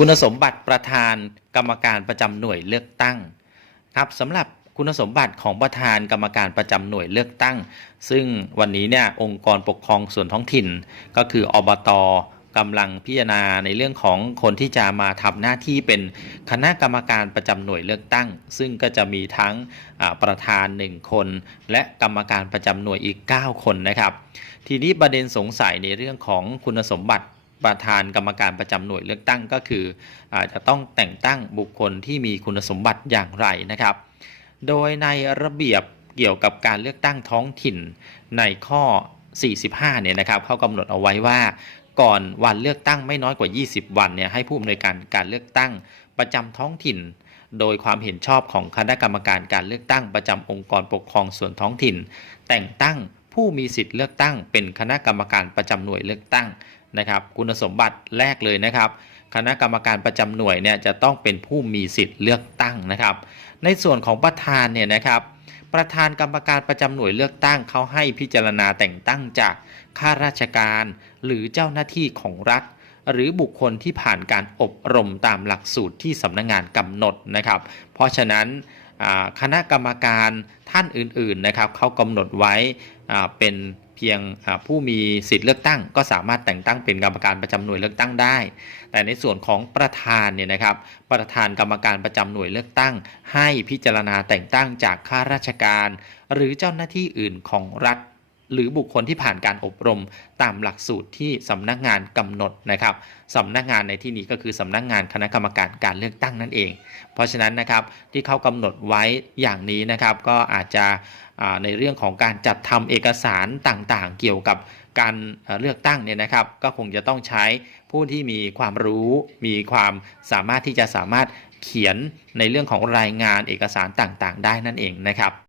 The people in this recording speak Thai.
คุณสมบัติประธานกรรมการประจำหน่วยเลือกตั้งครับสำหรับคุณสมบัติของประธานกรรมการประจำหน่วยเลือกตั้ง ซึ่งวันนี้เนี่ยองค์กรปกครองส่วนท้องถิ่น ก็คืออบตกำลังพิจารณาในเรื่องของคนที่จะมาทำหน้าที่เป็นคณะกรรมการประจำหน่วยเลือกตั้ง ซึ่งก็จะมีทั้งประธาน 1 คน และกรรมการประจำหน่วยอีก 9 คนนะครับ ทีนี้ประเด็นสงสัยในเรื่องของคุณสมบัติ ประธานกรรมการประจำหน่วยเลือกตั้งก็คืออาจจะต้องแต่งตั้งบุคคลที่มีคุณสมบัติอย่างไรนะครับ โดยในระเบียบเกี่ยวกับการเลือกตั้งท้องถิ่นในข้อ 45 เนี่ยนะครับเขากำหนดเอาไว้ว่า ก่อนวันเลือกตั้งไม่น้อยกว่า 20 วันเนี่ยให้ผู้อำนวยการการเลือกตั้งประจำท้องถิ่น โดยความเห็นชอบของคณะกรรมการการเลือกตั้งประจำองค์กรปกครองส่วนท้องถิ่น แต่งตั้ง ผู้มีสิทธิ์เลือกตั้ง เป็นคณะกรรมการประจำหน่วยเลือกตั้งนะครับ คุณสมบัติแรกเลยนะครับ คณะกรรมการประจำหน่วยเนี่ยจะต้องเป็นผู้มีสิทธิ์เลือกตั้งนะครับ ในส่วนของประธานเนี่ยนะครับ ประธานกรรมการประจำหน่วยเลือกตั้งเขาให้พิจารณาแต่งตั้งจากข้าราชการ หรือเจ้าหน้าที่ของรัฐหรือบุคคลที่ผ่านการอบรมตามหลักสูตรที่สำนักงานกำหนดนะครับ เพราะฉะนั้นคณะกรรมการท่านอื่นๆนะครับเขากำหนดไว้ เป็นเพียงผู้มีสิทธิ์เลือกตั้ง ก็สามารถแต่งตั้งเป็นกรรมการประจำหน่วยเลือกตั้งได้ แต่ในส่วนของประธานเนี่ยนะครับ ประธานกรรมการประจำหน่วยเลือกตั้ง ให้พิจารณาแต่งตั้งจากข้าราชการ หรือเจ้าหน้าที่อื่นของรัฐ หรือบุคคลที่ผ่านการอบรมตามหลักสูตรที่สำนักงานกำหนดนะครับสำนักงานในที่นี้ก็คือสำนักงานคณะกรรมการการเลือกตั้งนั่นเอง เพราะฉะนั้นนะครับที่เขากำหนดไว้อย่างนี้นะครับ ก็อาจจะในเรื่องของการจัดทำเอกสารต่างๆ เกี่ยวกับการเลือกตั้งเนี่ยนะครับ ก็คงจะต้องใช้ผู้ที่มีความรู้มีความสามารถที่จะสามารถเขียนในเรื่องของรายงานเอกสารต่างๆ ได้นั่นเองนะครับ